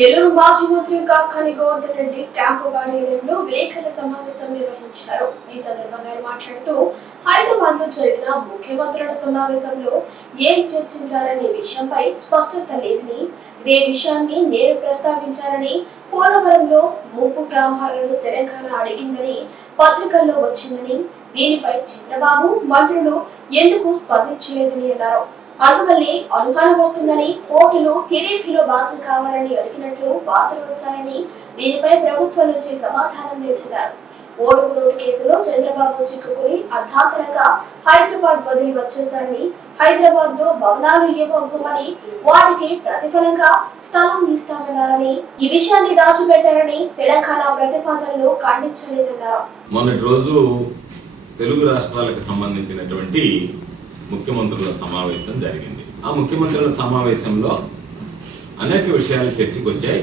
నెల్లూరు మాజీ మంత్రి కాకాని గోవర్ధన్ రెడ్డి క్యాంపు కార్యాలయంలో విలేకరుల సమావేశం నిర్వహించారు. ఈ సందర్భంగా ఆయన మాట్లాడుతూ హైదరాబాద్లో జరిగిన ముఖ్యమంత్రుల సమావేశంలో ఏం చర్చించారనే విషయంపై స్పష్టత లేదని ఇదే విషయాన్ని నేను ప్రస్తావించారని పోలవరంలో ముప్పు గ్రామాలను తెలంగాణ అడిగిందని పత్రికల్లో వచ్చిందని దీనిపై చంద్రబాబు మంత్రులు ఎందుకు స్పందించలేదని అన్నారు. అందువల్లే అనుమానం వస్తుందని కోర్టులు టీడీపీలో బాధలు కావాలని అడిగినట్లు బాధలు వచ్చాయని దీనిపై ప్రభుత్వం నుంచి సమాధానం లేదన్నారు. ఓటుకు నోటు కేసులో చంద్రబాబు చిక్కుకుని అర్ధాంతరంగా హైదరాబాద్ వదిలి వచ్చేశారని హైదరాబాద్లో భవనాలు ఇవ్వబోమని వాటికి ప్రతిఫలంగా స్థలం ఇస్తామన్నారని ఈ విషయాన్ని దాచిపెట్టారని తెలంగాణ ప్రతిపాదనలో ఖండించలేదన్నారు. మొన్నటి రోజు తెలుగు రాష్ట్రాలకు సంబంధించినటువంటి ముఖ్యమంత్రుల సమావేశం జరిగింది. ఆ ముఖ్యమంత్రుల సమావేశంలో అనేక విషయాలు చర్చకు వచ్చాయి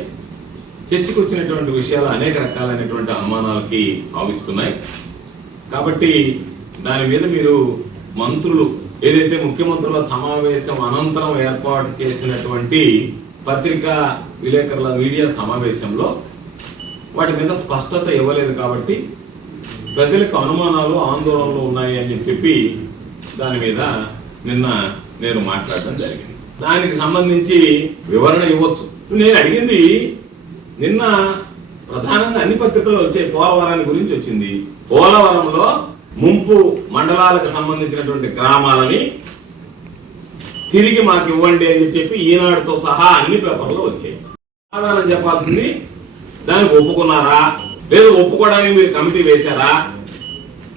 చర్చకు వచ్చినటువంటి విషయాలు అనేక రకాలైనటువంటి అనుమానాలకి భావిస్తున్నాయి కాబట్టి దాని మీద మీరు మంత్రులు ఏదైతే ముఖ్యమంత్రుల సమావేశం అనంతరం ఏర్పాటు చేసినటువంటి పత్రికా విలేకరుల మీడియా సమావేశంలో వాటి మీద స్పష్టత ఇవ్వలేదు కాబట్టి ప్రజలకు అనుమానాలు ఆందోళనలు ఉన్నాయి అని చెప్పి దాని మీద నిన్న నేను మాట్లాడడం జరిగింది. దానికి సంబంధించి వివరణ ఇవ్వచ్చు. నేను అడిగింది నిన్న ప్రధానంగా అన్ని పత్రికలు వచ్చాయి పోలవరాన్ని గురించి వచ్చింది. పోలవరంలో ముంపు మండలాలకు సంబంధించినటువంటి గ్రామాలని తిరిగి మాకు ఇవ్వండి అని చెప్పి ఈనాడుతో సహా అన్ని పేపర్లు వచ్చాయి. సమాధానం చెప్పాల్సింది దానికి ఒప్పుకున్నారా? లేదు ఒప్పుకోవడానికి మీరు కమిటీ వేశారా?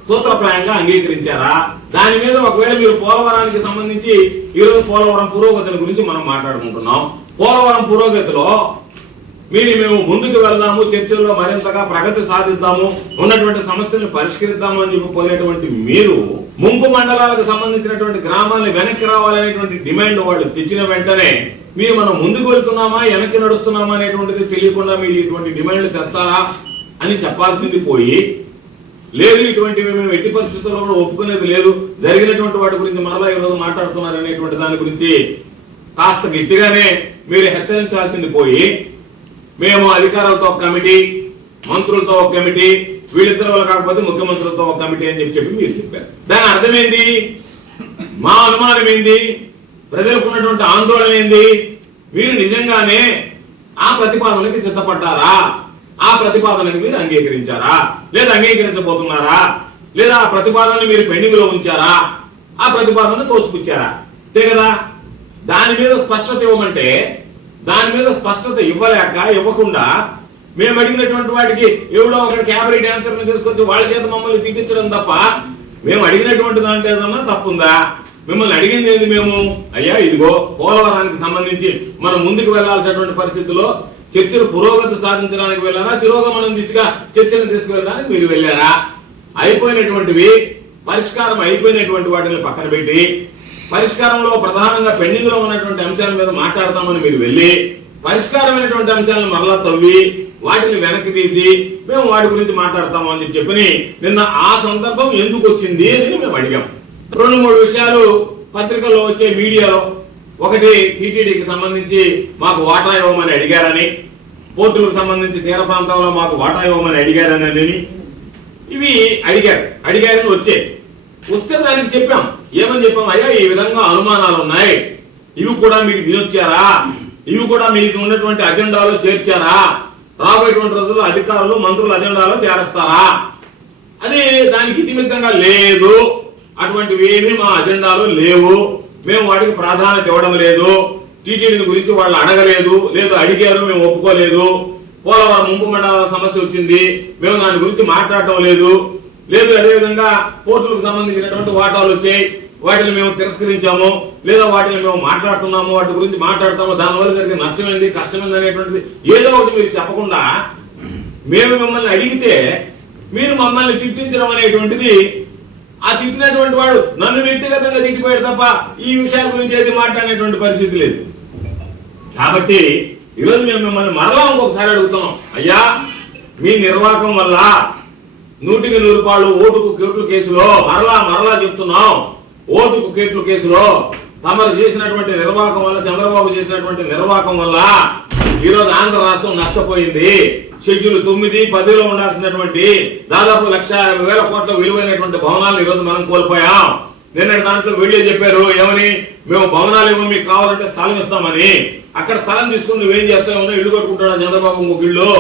సూత్రప్రాయంగా అంగీకరించారా? దాని మీద ఒకవేళ మీరు పోలవరానికి సంబంధించి ఈరోజు పోలవరం పురోగతుల గురించి మనం మాట్లాడుకుంటున్నాం. పోలవరం పురోగతిలో మీరు మేము ముందుకు వెళదాము చర్చల్లో మరింతగా ప్రగతి సాధిద్దాము ఉన్నటువంటి సమస్యలను పరిష్కరిద్దాము అని చెప్పి పోయినటువంటి మీరు ముంపు మండలాలకు సంబంధించినటువంటి గ్రామాలను వెనక్కి రావాలనేటువంటి డిమాండ్ వాళ్ళు తెచ్చిన వెంటనే మీరు మనం ముందుకు వెళ్తున్నామా వెనక్కి నడుస్తున్నామా అనేటువంటిది తెలియకుండా మీరు ఇటువంటి డిమాండ్లు తెస్తారా అని చెప్పాల్సింది పోయి లేదు ఇటువంటివి మేము ఎట్టి పరిస్థితుల్లో కూడా ఒప్పుకునేది లేదు. జరిగినటువంటి వాటి గురించి మరలా ఈరోజు మాట్లాడుతున్నారు అనేటువంటి దాని గురించి కాస్త గట్టిగానే మీరు హెచ్చరించాల్సింది పోయి మేము అధికారులతో ఒక కమిటీ మంత్రులతో ఒక కమిటీ వీళ్ళిద్దరు వాళ్ళు కాకపోతే ముఖ్యమంత్రులతో ఒక కమిటీ అని చెప్పి చెప్పి మీరు చెప్పారు. దాని అర్థమైంది? మా అనుమానం ఏంది? ప్రజలకు ఉన్నటువంటి ఆందోళన ఏంది? మీరు నిజంగానే ఆ ప్రతిపాదనకి సిద్ధపడ్డారా? ఆ ప్రతిపాదనకి మీరు అంగీకరించారా? లేదా అంగీకరించబోతున్నారా? లేదా ఆ ప్రతిపాదనని మీరు పెండింగ్లో ఉంచారా? ఆ ప్రతిపాదన తోసిపుచ్చారా? అంతే కదా? దాని మీద స్పష్టత ఇవ్వమంటే దాని మీద స్పష్టత ఇవ్వలేక ఇవ్వకుండా మేము అడిగినటువంటి వాటికి ఎవడో ఒక క్యాబరీ డాన్సర్ తీసుకొచ్చి వాళ్ళ చేత మమ్మల్ని తిట్టించడం తప్ప మేము అడిగినటువంటి దాంట్లో ఏదన్నా తప్పుందా? మిమ్మల్ని అడిగింది ఏంది మేము? అయ్యా ఇదిగో పోలవరానికి సంబంధించి మనం ముందుకు వెళ్ళాల్సినటువంటి పరిస్థితుల్లో చర్చలు పురోగతి సాధించడానికి వెళ్ళారా? తిరోగమనం దిశగా చర్చను తీసుకువెళ్ళడానికి మీరు వెళ్ళారా? అయిపోయినటువంటివి పరిష్కారం అయిపోయినటువంటి వాటిని పక్కన పెట్టి పరిష్కారంలో ప్రధానంగా పెండింగ్లో ఉన్నటువంటి అంశాల మీద మాట్లాడతామని మీరు వెళ్ళి పరిష్కారమైనటువంటి అంశాలను మరలా తవ్వి వాటిని వెనక్కి తీసి మేము వాటి గురించి మాట్లాడతాము అని చెప్పి నిన్న ఆ సందర్భం ఎందుకు వచ్చింది అని మేము అడిగాం. రెండు మూడు విషయాలు పత్రికల్లో వచ్చే మీడియాలో ఒకటి టీటీడీకి సంబంధించి మాకు వాటా ఇవ్వమని అడిగారని పోర్టులకు సంబంధించి తీర ప్రాంతంలో మాకు వాటా ఇవ్వమని అడిగారని ఇవి అడిగారు. అడిగారని వచ్చే. వస్తే దానికి చెప్పాం. ఏమని చెప్పాం? అయ్యా ఈ విధంగా అనుమానాలు ఉన్నాయి. ఇవి కూడా మీరు వినొచ్చారా? ఇవి కూడా మీకు ఉన్నటువంటి అజెండాలో చేర్చారా? రాబోయేటువంటి రోజుల్లో అధికారులు మంత్రుల అజెండాలో చేరుస్తారా? అది దానికి ఇతిమిత్తంగా లేదు. అటువంటివి ఏమీ మా అజెండాలో లేవు. మేము వాటికి ప్రాధాన్యత ఇవ్వడం లేదు. టీటీడీ గురించి వాళ్ళు అడగలేదు. లేదు అడిగారు మేము ఒప్పుకోలేదు. పోలవరం ముంపు మండల సమస్య వచ్చింది. మేము దాని గురించి మాట్లాడటం లేదు. లేదు అదేవిధంగా పోర్టులకు సంబంధించినటువంటి వాటాలు వచ్చాయి. వాటిని మేము తిరస్కరించాము. లేదా వాటిని మేము మాట్లాడుతున్నాము. వాటి గురించి మాట్లాడతాము దానివల్ల జరిగే నష్టమైంది కష్టమైంది అనేటువంటిది ఏదో ఒకటి మీరు చెప్పకుండా మేము మిమ్మల్ని అడిగితే మీరు మమ్మల్ని తిట్టించడం అనేటువంటిది ఆ తిట్టినటువంటి వాడు నన్ను వ్యక్తిగతంగా తిట్టిపోయాడు తప్ప ఈ విషయాల గురించి ఏది మాట్లాడేటువంటి పరిస్థితి లేదు. కాబట్టి ఈరోజు మేము మిమ్మల్ని మరలా ఇంకొకసారి అడుగుతున్నాం. అయ్యా మీ నిర్వాహకం వల్ల నూటికి నూరు రూపాయలు ఓటుకు కేట్లు కేసులో మరలా మరలా చెప్తున్నాం. ఓటుకు కేట్లు కేసులో తమరు చేసినటువంటి నిర్వాహకం వల్ల చంద్రబాబు చేసినటువంటి నిర్వాహకం వల్ల ఈరోజు ఆంధ్ర రాష్ట్రం నష్టపోయింది. షెడ్యూల్ తొమ్మిది పదిలో ఉండాల్సినటువంటి దాదాపు లక్ష వేల కోట్ల విలువైనటువంటి భవనాలు ఈరోజు మనం కోల్పోయాం. నిన్నటి దాంట్లో వెళ్ళి చెప్పారు ఏమని? మేము భవనాలు ఏమో మీకు కావాలంటే స్థలం ఇస్తామని. అక్కడ స్థలం తీసుకుని నువ్వేం చేస్తావు? ఇల్లు కట్టుకుంటున్నా చంద్రబాబు ఇంకొక ఇల్లు?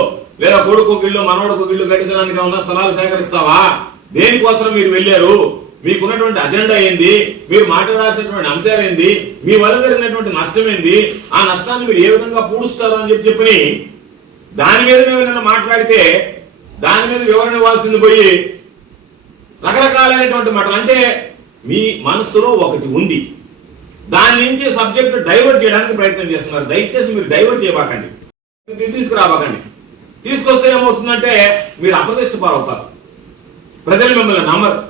లేదా కొడుకు ఒక ఇల్లు మనవడుకు ఒక ఇల్లు కట్టించడానికి ఏమన్నా స్థలాలు సేకరిస్తావా? దేనికోసం మీరు వెళ్ళారు? మీకున్నటువంటి అజెండా ఏంది? మీరు మాట్లాడాల్సినటువంటి అంశాలు ఏంది? మీ వల్ల జరిగినటువంటి నష్టం ఏంది? ఆ నష్టాన్ని మీరు ఏ విధంగా పూడుస్తారు అని చెప్పి చెప్పని దాని మీద మేము మాట్లాడితే దాని మీద వివరణ ఇవ్వాల్సింది పోయి రకరకాలైనటువంటి మాటలు. అంటే మీ మనస్సులో ఒకటి ఉంది. దాని నుంచి సబ్జెక్ట్ డైవర్ట్ చేయడానికి ప్రయత్నం చేస్తున్నారు. దయచేసి మీరు డైవర్ట్ చేయబాకండి. తీసుకురాబాకండి. తీసుకొస్తే ఏమవుతుందంటే మీరు అప్రదిష్ట పాలవుతారు. ప్రజలు మిమ్మల్ని నమ్మరు.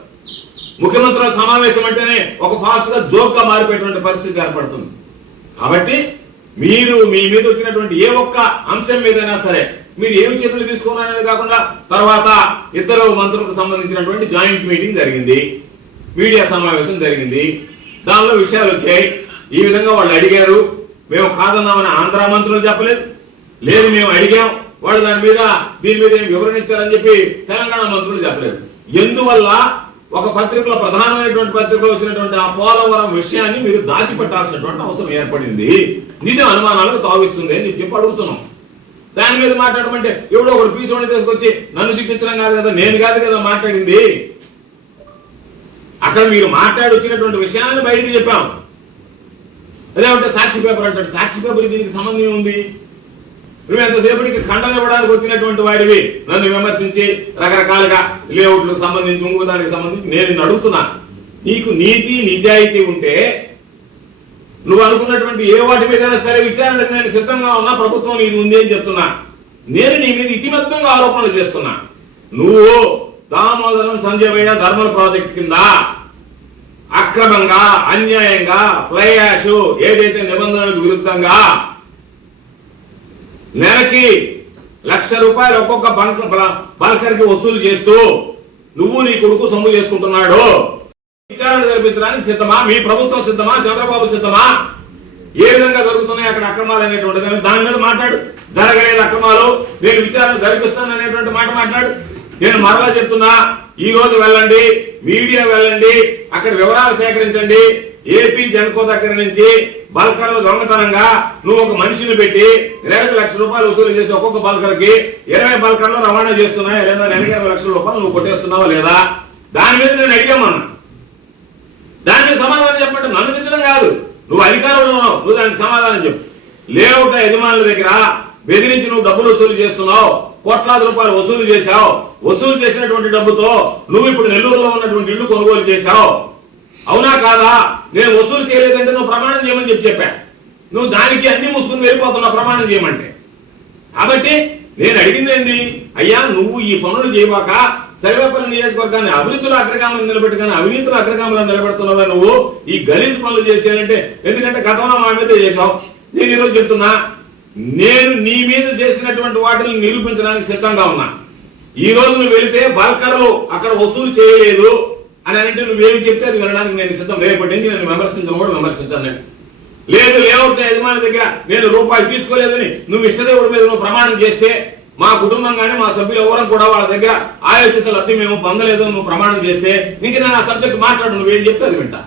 ముఖ్యమంత్రుల సమావేశం అంటేనే ఒక ఫాస్ట్గా జోక్గా మారిపోయేటువంటి పరిస్థితి ఏర్పడుతుంది. కాబట్టి మీరు మీ మీద వచ్చినటువంటి ఏ ఒక్క అంశం మీదైనా సరే మీరు ఏమి చర్యలు తీసుకున్నారనే కాకుండా తర్వాత ఇద్దరు మంత్రులకు సంబంధించినటువంటి జాయింట్ మీటింగ్ జరిగింది మీడియా సమావేశం జరిగింది. దానిలో విషయాలు వచ్చాయి. ఈ విధంగా వాళ్ళు అడిగారు మేము కాదన్నామని ఆంధ్ర మంత్రులు చెప్పలేదు? లేదు మేము అడిగాం. వాళ్ళు దాని మీద దీని మీద ఏం వివరణ ఇచ్చారని చెప్పి తెలంగాణ మంత్రులు చెప్పలేదు. ఎందువల్ల ఒక పత్రికలో ప్రధానమైనటువంటి పత్రికలో వచ్చినటువంటి ఆ పోలవరం విషయాన్ని మీరు దాచిపెట్టాల్సినటువంటి అవసరం ఏర్పడింది. ఇది అనుమానాలకు తావిస్తుంది అని చెప్పి అడుగుతున్నాం. దాని మీద మాట్లాడమంటే ఎవడో ఒకడు పీసోని తీసుకొచ్చి నన్ను తిట్టించడం కాదు కదా నేను కాదు కదా మాట్లాడింది. అక్కడ మీరు మాట్లాడి వచ్చినటువంటి విషయాలను బయటికి చెప్పాం. అదేమంటే సాక్షి పేపర్ అంటాడు. సాక్షి పేపర్ దీనికి సంబంధం ఉంది నువ్వు ఎంతసేపటికి ఖండన ఇవ్వడానికి వచ్చినటువంటి వాడివి? నన్ను విమర్శించి రకరకాలుగా లేఅవుట్లకు సంబంధించి ఇంకో దానికి సంబంధించి నేను నిన్ను నీకు నీతి నిజాయితీ ఉంటే నువ్వు అనుకున్నటువంటి ఏ వాటి మీదైనా సరే విచారణకు నేను సిద్ధంగా ఉన్నా ప్రభుత్వం ఇది ఉంది అని చెప్తున్నా. నేను నీ మీద ఇతిమత్తంగా ఆరోపణలు చేస్తున్నా. నువ్వు దామోదరం సంజయ్ ధర్మల ప్రాజెక్ట్ కింద అక్రమంగా అన్యాయంగా ఫ్లై యాష్ ఏదైతే నిబంధనలకు విరుద్ధంగా నెలకి లక్ష రూపాయలు ఒక్కొక్క బంక్ బల్కర్కి వసూలు చేస్తూ నువ్వు నీ కొడుకు సొమ్ము చేసుకుంటున్నాడు. విచారణ జరిపించడానికి సిద్ధమా? మీ ప్రభుత్వం సిద్ధమా? చంద్రబాబు సిద్ధమా? ఏ విధంగా జరుగుతున్నాయి అక్కడ అక్రమాలు అనేటువంటిది? దాని- దాని మీద మాట్లాడు. జరగలేదు అక్రమాలు. నేను విచారణ జరిపిస్తాను అనేటువంటి మాట మాట్లాడు. నేను మరలా చెప్తున్నా ఈ రోజు వెళ్ళండి మీడియా వెళ్ళండి అక్కడ వివరాలు సేకరించండి. ఏపీ జనకో దగ్గర నుంచి బల్కర్లు దొంగతనంగా నువ్వు ఒక మనిషిని పెట్టి నెలకు లక్ష రూపాయలు వసూలు చేసి ఒక్కొక్క బల్కర్కి ఇరవై బల్కర్లు రవాణా చేస్తున్నాయా లేదా నెలకి ఇరవై లక్షల రూపాయలు నువ్వు కొట్టేస్తున్నావా లేదా? దాని మీద నేను అడిగామన్నా దానికి సమాధానం చెప్పండి నన్ను తిట్టడం కాదు. నువ్వు అధికారంలో ఉన్నావు. నువ్వు దానికి సమాధానం చెప్పు. లేఅవుట్ యజమానుల దగ్గర బెదిరించి నువ్వు డబ్బులు వసూలు చేస్తున్నావు. కోట్లాది రూపాయలు వసూలు చేశావు. వసూలు చేసినటువంటి డబ్బుతో నువ్వు ఇప్పుడు నెల్లూరులో ఉన్నటువంటి ఇల్లు కొనుగోలు చేశావు. అవునా కాదా? నేను వసూలు చేయలేదంటే నువ్వు ప్రమాణం చేయమని చెప్పి చెప్పా. నువ్వు దానికి అన్ని మూసుకుని వెళ్ళిపోతున్నావు ప్రమాణం చేయమంటే. కాబట్టి నేను అడిగింది ఏంది? అయ్యా నువ్వు ఈ పనులు చేయబాక సర్వేపల్లి నియోజకవర్గాన్ని అభివృద్ధిలో అగ్రగామం నిలబెట్టుకుని అవినీతిలో అగ్రగామంలో నిలబెడుతున్నావా నువ్వు? ఈ గలీజ్ పనులు చేసేయాలంటే ఎందుకంటే గతంలో మా మీద చేశావు. నేను ఈరోజు చెప్తున్నా నేను నీ మీద చేసినటువంటి వాటిని నిరూపించడానికి సిద్ధంగా ఉన్నా. ఈ రోజు నువ్వు వెళితే బాల్కర్లు అక్కడ వసూలు చేయలేదు. అని అంటే నువ్వేమి చెప్తే అది వినడానికి నేను సిద్ధం. రేపటి నుంచి నేను విమర్శించను కూడా విమర్శించాను నేను. లేదు లేఅవుట్ యజమాని దగ్గర నేను రూపాయి తీసుకోలేదని నువ్వు ఇష్టదేవుడి మీద నువ్వు ప్రమాణం చేస్తే మా కుటుంబం కానీ మా సభ్యులు ఎవరం కూడా వాళ్ళ దగ్గర ఆయోచిత లబ్ధి మేము పొందలేదు నువ్వు ప్రమాణం చేస్తే ఇంక నేను ఆ సబ్జెక్ట్ మాట్లాడు నువ్వేం చెప్తే అది వింటా.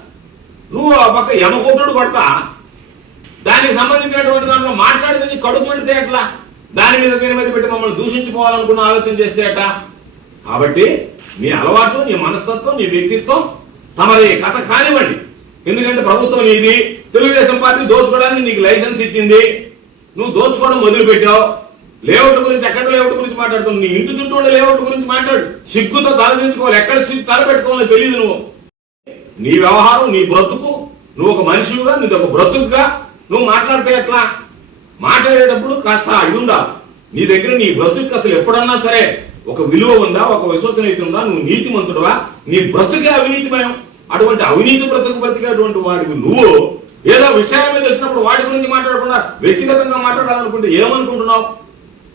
నువ్వు ఆ పక్క యమకోటుడు కొడతా. దానికి సంబంధించినటువంటి దాంట్లో మాట్లాడితే నీ కడుపు మండితే ఎట్లా? దాని మీద దీని మీద పెట్టి మమ్మల్ని దూషించుకోవాలనుకున్న ఆలోచన చేస్తే ఎట్లా? కాబట్టి నీ అలవాటు నీ మనస్తత్వం నీ వ్యక్తిత్వం తమరి. కథ కానివ్వండి. ఎందుకంటే ప్రభుత్వం ఇది తెలుగుదేశం పార్టీ దోచుకోవడానికి నీకు లైసెన్స్ ఇచ్చింది. నువ్వు దోచుకోవడం మొదలుపెట్టావు. లేఅవుట్ గురించి ఎక్కడ లేఅవుట్ గురించి మాట్లాడుతున్నావు? నీ ఇంటి చుట్టూ లేఅవుట్ గురించి మాట్లాడు. సిగ్గుతో తలదించుకోవాలి ఎక్కడ సిగ్గు తల పెట్టుకోవాలో తెలియదు నువ్వు. నీ వ్యవహారం నీ బ్రతుకు నువ్వు ఒక మనిషిగా నీది ఒక బ్రతుకుగా నువ్వు మాట్లాడితే ఎట్లా? మాట్లాడేటప్పుడు కాస్త ఇది ఉండాలి నీ దగ్గర నీ బ్రతుకు అసలు ఎప్పుడన్నా సరే ఒక విలువ ఉందా? ఒక విశ్వసనీయత ఉందా? నువ్వు నీతిమంతుడువా? నీ బ్రతుకే అవినీతిమయం. అటువంటి అవినీతి బ్రతుకు బ్రతికేటువంటి వాడికి నువ్వు. ఏదో విషయాల మీద వచ్చినప్పుడు వాడి గురించి మాట్లాడకుండా వ్యక్తిగతంగా మాట్లాడాలనుకుంటే ఏమనుకుంటున్నావు?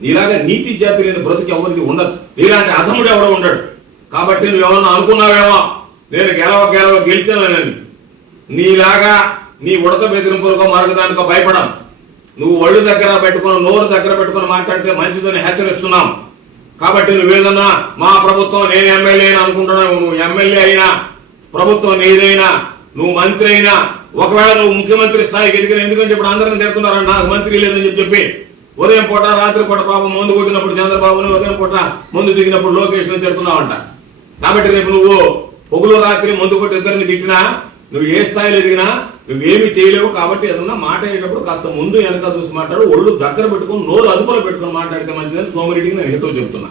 నీలాగా నీతి జాతి లేని బ్రతుకు ఎవరికి ఉండదు. నీలాంటి అధముడు ఎవడో ఉండడు. కాబట్టి నువ్వు ఏమన్నా అనుకున్నావేమో? నేను గెలవ గెలవ గెలిచానని. నీలాగా నీ ఉడత బెదిరింపులకో మరొకదానికో భయపడం నువ్వు ఒళ్ళు దగ్గర పెట్టుకుని నోరు దగ్గర పెట్టుకుని మాట్లాడితే మంచిదని హెచ్చరిస్తున్నాం. కాబట్టి నువ్వేదన్నా మా ప్రభుత్వం నేను ఎమ్మెల్యే అని అనుకుంటున్నావు? నువ్వు ఎమ్మెల్యే అయినా ప్రభుత్వం నీదైనా నువ్వు మంత్రి అయినా ఒకవేళ నువ్వు ముఖ్యమంత్రి స్థాయికి ఎదిగిన ఎందుకంటే ఇప్పుడు అందరిని తిడుతున్నారని నాకు మంత్రి లేదని చెప్పి చెప్పి ఉదయం పూట రాత్రి పూట పాపం ముందు కొట్టినప్పుడు చంద్రబాబుని ఉదయం పూట ముందు దిగినప్పుడు లోకేష్ తిడుతున్నావంట. కాబట్టి రేపు నువ్వు పొగులు రాత్రి ముందు కొట్టి ఇద్దరిని తిట్టినా నువ్వు ఏ స్థాయిలో ఎదిగినా నువ్వేమి చేయలేవు కాబట్టి ఏదన్నా మాట్లాడేటప్పుడు కాస్త ముందు వెనక చూసి మాట్లాడు ఒళ్ళు దగ్గర పెట్టుకొని నోరు అదుపులో పెట్టుకొని మాట్లాడితే మంచిదని సోమిరెడ్డికి నేను హితవు చెబుతున్నా.